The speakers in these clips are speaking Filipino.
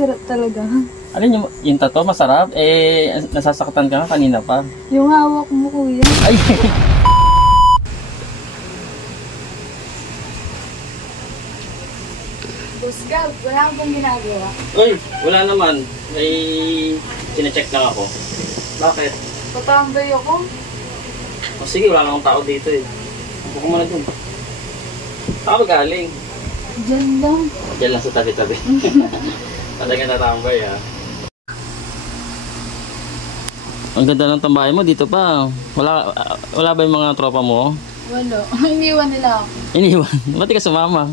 Sarap talaga. Alin yung tato, masarap? Eh, nasasaktan ka kanina pa. Yung hawak mo, kuya. Ay! Boss Gab, wala kang bang ginagawa? Uy, wala naman. May sinecheck lang ako. Bakit? Patambay ako. O sige, wala namang tao dito eh. Upo ko muna dun. Saan ka galing? Diyan lang. Diyan lang sa tabi-tabi. Talaga natambay ah. Ang ganda ng tambahay mo dito pa. Wala ba yung mga tropa mo? Wala. Iniwan nila ako. Iniwan? Ba't di ka sumama?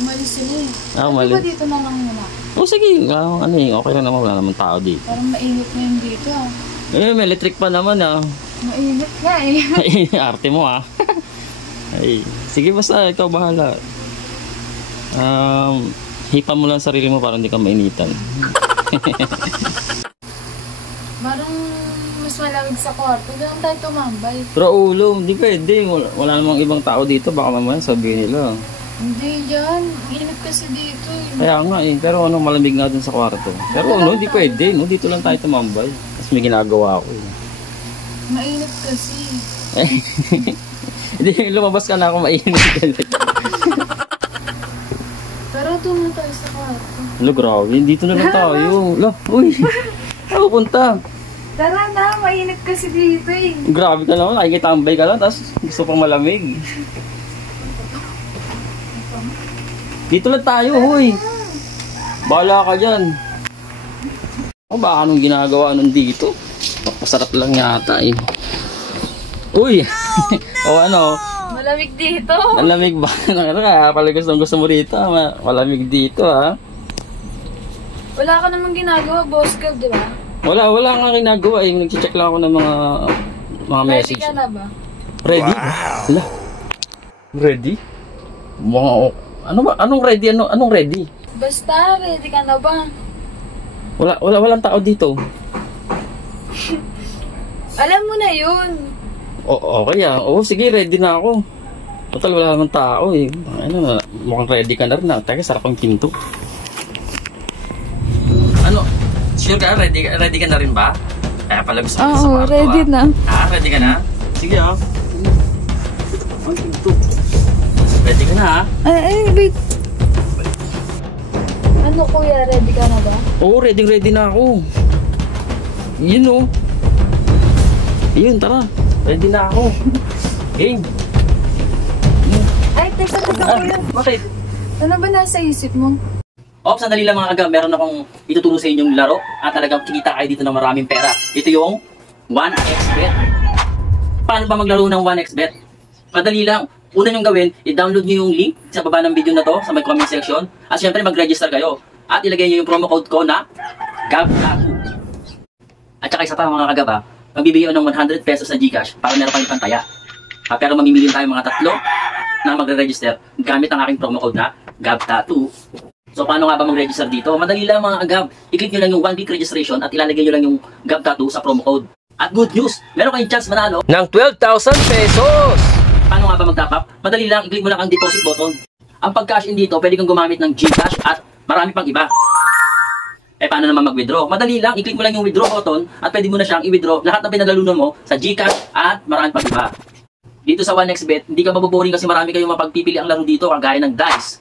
Umalis sila eh. Ah, umalis. Di ba dito na lang muna? O sige, ano eh, okay lang naman. Wala naman tao dito. Parang mainit na yun dito ah. Eh, may electric pa naman ah. Mainit nga eh. Arte mo ah. Ay, sige basta, ikaw bahala. Hipa mo lang sarili mo para hindi ka mainitan. Parang mas malamig sa kwarto. Diyan tayo tumambay. Pero ulo, hindi pwede. Wala namang ibang tao dito. Baka mamaya sabihin nila. Hindi yan. Init kasi dito eh. Kaya nga eh. Pero ano, malamig nga dun sa kwarto. Pero ano, hindi pwede. No? Dito lang tayo tumambay. Tapos may ginagawa ako eh. Mainit kasi. Hindi, lumabas ka na ako mainit. Pero doon na tayo sa kwarto. Lo, grabe. Dito na lang tayo. Lo, uy. Ako punta. Tara na, mainit kasi dito eh. Grabe ka naman. Nakikitambay ka lang. Tapos gusto pang malamig. Dito lang tayo, huy. Bahala ka dyan. O baka anong ginagawa nun dito? Masarap lang yata eh. Uy! O ano? Malamig dito. Malamig ba? Kaya pala gusto mo rito. Malamig dito ha. Wala ka namang ginagawa, Boss Gab, di ba? Wala nga ginagawa eh. Nag-check lang ako ng mga message. Ready ka na ba? Ready? Wala. Ready? Mga ano ba? Anong ready? Anong ready? Basta, ready ka na ba? Walang tao dito. Alam mo na yun. Okay ah. Oo, sige, ready na ako. Total, wala naman tao eh. Ano, mukhang ready ka na rin na. Teka, sarap ang pinto. Ano? Sure ka? Ready ka na rin ba? Kaya pala gusto ko sa kwarto. Ready na. Ready ka na? Sige ah. Ang pinto. Ready ka na ha? Ay, wait. Ano kuya, ready ka na ba? Oo, ready na ako. Yun oh. Yun, tara. Ready na ako. Game. Ay, teka kuya. Bakit? Ano ba nasa isip mo? Sandali lang mga aga. Meron akong ituturo sa inyong laro at talagang kikita kayo dito ng maraming pera. Ito yung 1xBet. Paano ba maglaro ng 1xBet? Madali lang. Una nyong gawin, i-download nyo yung link sa baba ng video na to, sa may comment section. At syempre mag-register kayo. At ilagay nyo yung promo code ko na GABTATO. At saka isa pa mga kagaba, magbibigay ng 100 pesos na Gcash para meron kayong pantaya. Pero mamimili tayo mga tatlo na magre-register gamit ang aking promo code na GABTATO. So paano nga ba mag-register dito? Madali lang mga agab. I-click nyo lang yung 1 week registration at ilalagay nyo lang yung GABTATO sa promo code. At good news, meron kayong chance manalo ng 12,000 pesos! Paano nga ba mag-top up? Madali lang, i-click mo lang ang deposit button. Ang pag-cash in dito, pwede kang gumamit ng Gcash at marami pang iba. Paano naman mag-withdraw? Madali lang, i-click mo lang yung withdraw button at pwede mo na siyang i-withdraw lahat ng pinaglalunan mo sa Gcash at marami pang iba. Dito sa 1xBet, hindi ka maboboring kasi marami kayong mapagpipili ang laro dito kagaya ng Dice,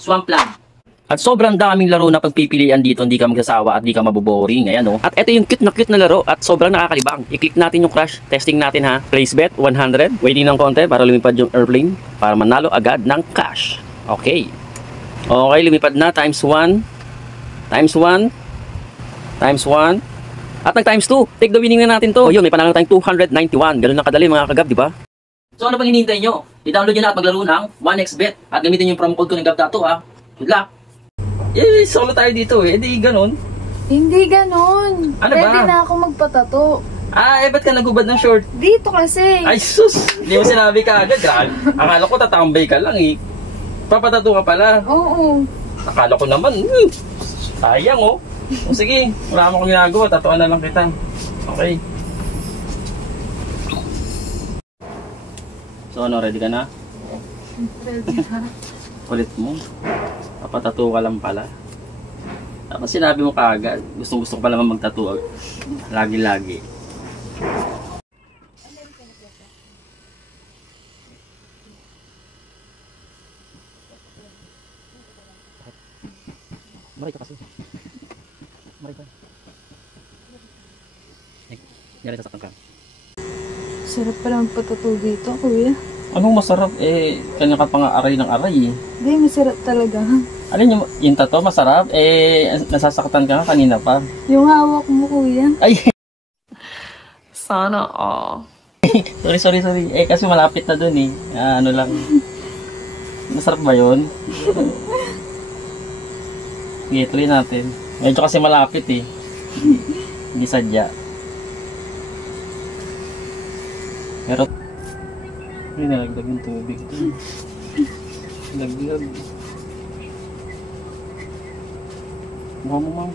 Swampland. At sobrang daming laro na pagpipilian dito, hindi ka magsasawa at hindi ka maboboring. Ayan, oh. At ito yung cute na laro at sobrang nakakalibang. I-click natin yung crash, testing natin ha. Place bet 100, waiting ng konti para lumipad yung airplane para manalo agad ng cash. Okay. Okay, lumipad na times 1. Times 1. Times 1. At nag times 2. Take the winning na natin to. Yun, may panalo tayong 291. Ganun lang kadali mga kagab, di ba? So ano pang hinihintay nyo? I-download nyo na at maglaro ng 1xBet at gamitin yung promo code ko ng GABTATO ha. Good luck! Solo tayo dito eh. Hindi ganun. Hindi ganun. Ano ready ba? na ako magpatato. Ba't ka nagubad ng short? Dito kasi. Ay sus! Hindi mo sinabi ka agad. Akala ko tatambay ka lang eh. Papatato ka pala. Oo. Akala ko naman. Sayang oh. O sige, wala akong ginagawa. Tatuan na lang kita. Okay. So ano, ready ka na? Ready na. Kulit mo. Papatato ka lang pala. Tapos sinabi mo kaagad, gustong-gusto ko pa naman mag-tattoo. Lagi-lagi. Maray ka kasi. Maray ka. Yari sa ka. Sarap pala magpatato dito, kuya. Anong masarap? Eh, kanya ka pa nga aray ng aray eh. Hindi, masarap talaga. Alin yung tattoo? Masarap? Eh, nasasaktan ka nga kanina pa. Yung hawak mo, kuya. Ay! Sana all. sorry. Eh, kasi malapit na dun eh. Ano lang. Masarap ba yun? Sige, tuloy natin. Medyo kasi malapit eh. Hindi sadya. Pero, ay, nalagdag yung tubig dun. Nalagdag. Mukha mo, ma'am.